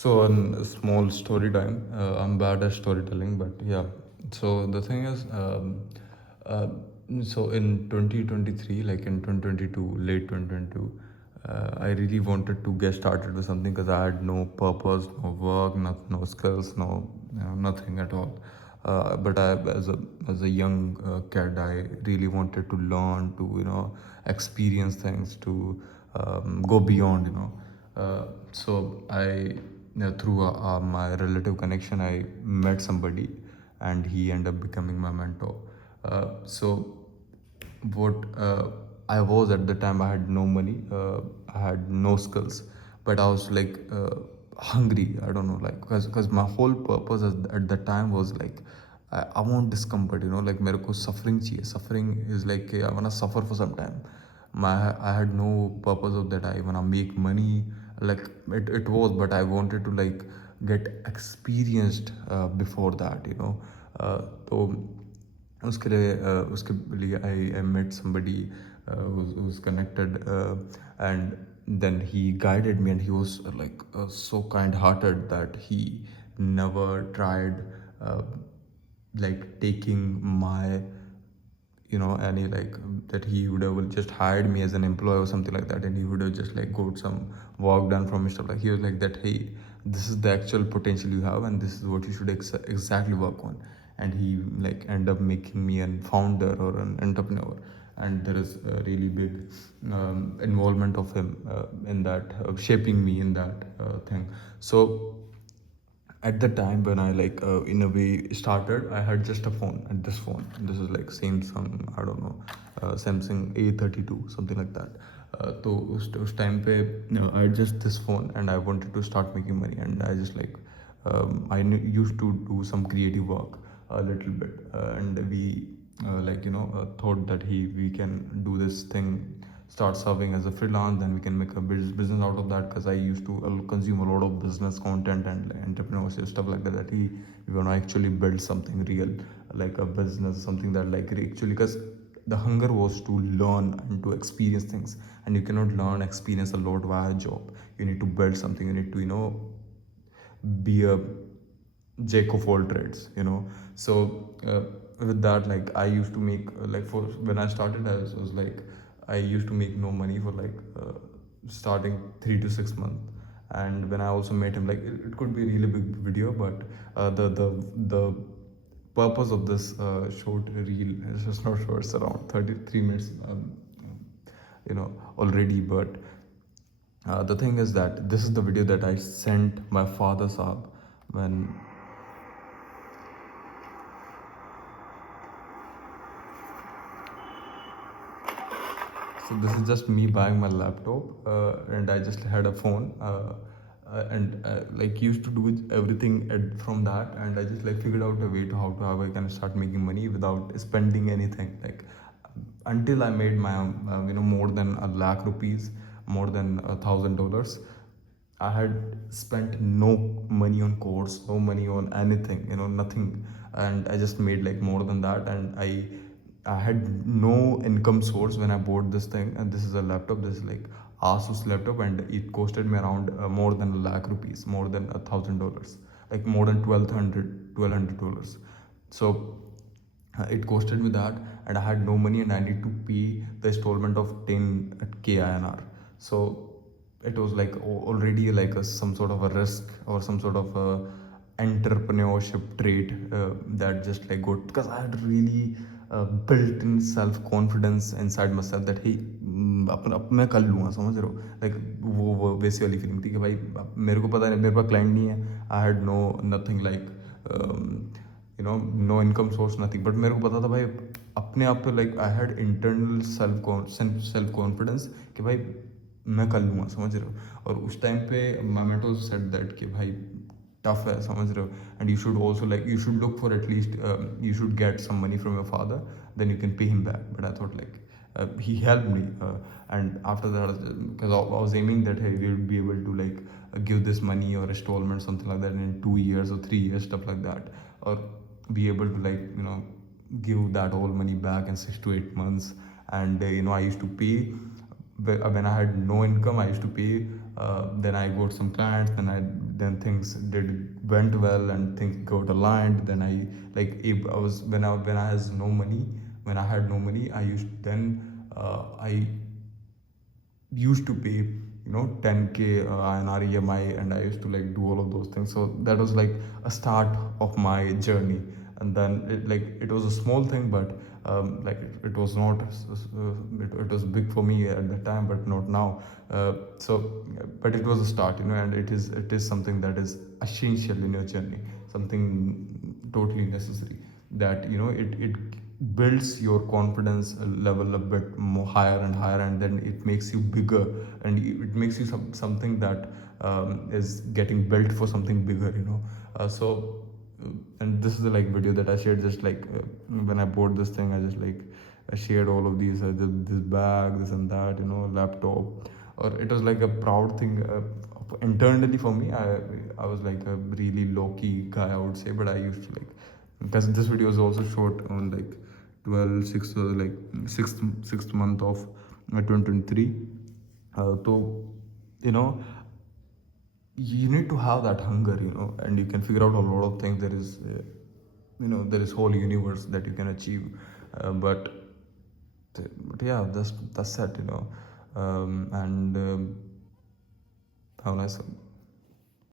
So, a small story time. I'm bad at storytelling, but yeah. So the thing is, uh, so in 2023, like in 2022, late 2022, I really wanted to get started with something because I had no purpose, no work, no skills, nothing at all. But as a young kid, I really wanted to learn, to experience things, to go beyond. So I through my relative connection, I met somebody, and he ended up becoming my mentor. So what I was at the time, I had no money, I had no skills, but I was like hungry. I don't know, like, because my whole purpose at the time was like, I want discomfort, like मेरे को suffering चाहिए. Suffering is like I wanna suffer for some time. I had no purpose of that. I wanna make money, like it was, but I wanted to like get experienced before that, तो उसके लिए I met somebody who's connected, and then he guided me, and he was like so kind hearted that he never tried uh, like taking my any like that he would have just hired me as an employee or something like that, and he would have just like got some work done from me, stuff like. He was like that, hey, this is the actual potential you have, and this is what you should exactly work on. And he like end up making me a founder or an entrepreneur, and there is a really big involvement of him in that, shaping me in that thing. So at the time when I like in a way started, I had just a phone, and this phone, this is like Samsung, I don't know, Samsung A32, something like that. So उस time पे I had just this phone, and I wanted to start making money, and I just like used to do some creative work a little bit, and we thought that we can do this thing, start serving as a freelance, then we can make a business out of that, because I used to consume a lot of business content and like, entrepreneurship stuff like that, that we want to actually build something real, like a business, something that like actually, because the hunger was to learn and to experience things, and you cannot learn experience a lot via job. You need to build something, you need to be a jack of all trades, so with that, like I used to make like for when I started, I was like, I used to make no money for like starting 3 to 6 months. And when I also met him, like it could be a really big video, but the purpose of this short reel is just not short, it's around 33 minutes, already. But the thing is that this is the video that I sent my father Saab when. So this is just me buying my laptop, and I just had a phone, and like used to do everything from that, and I just like figured out a way to how I can start making money without spending anything. Like until I made my more than a lakh rupees, more than $1,000. I had spent no money on course, no money on anything, nothing, and I just made like more than that, and I had no income source when I bought this thing, and this is a laptop. This is like Asus laptop, and it costed me around more than a lakh rupees, more than $1,000, like more than $1,200. So it costed me that, and I had no money, and I need to pay the installment of 10k INR. So it was like already like some sort of a risk or some sort of a entrepreneurship trait that just like got, because I had really built in self confidence inside myself that hey, अपना मैं कर लूँगा, समझ रहे हो, like वो वैसी वाली फीलिंग थी कि भाई मेरे को पता नहीं, मेरे पास क्लाइंट नहीं है, I had no nothing like no income source nothing, but मेरे को पता था भाई अपने आप पे, like I had internal self confidence कि भाई मैं कर लूँगा, समझ रहे हो. और उस टाइम पे माई मेंटर सेड दैट कि भाई टफ है, समझ रहे हो, and you should also like you should look for at least you should get some money from your father, then you can pay him back. But I thought like he helped me, and after that, because I was aiming that hey, we would be able to like give this money or installment, something like that, in 2 years or 3 years, stuff like that, or be able to like give that all money back in 6 to 8 months. And I used to pay when I had no income. I used to pay then I got some clients, then things did went well and things got aligned. Then I, like, if I was when I has no money, when I had no money, I used then I used to pay, 10k INR EMI, and I used to like do all of those things. So that was like a start of my journey. And then it was a small thing, but it was not it was big for me at the time, but not now. But it was a start, and it is something that is essential in your journey, something totally necessary, that it builds your confidence level a bit more higher and higher, and then it makes you bigger, and it makes you something that is getting built for something bigger, and this is the like video that I shared, just like when I bought this thing, I just like I shared all of these, this bag, this and that, laptop, or it was like a proud thing internally for me. I was like a really low key guy, I would say, but I used to like, because this video is also shot on like 12 6 like sixth month of 2023. So you know you need to have that hunger, and you can figure out a lot of things. There is there is whole universe that you can achieve, but yeah, that's it, and how nice.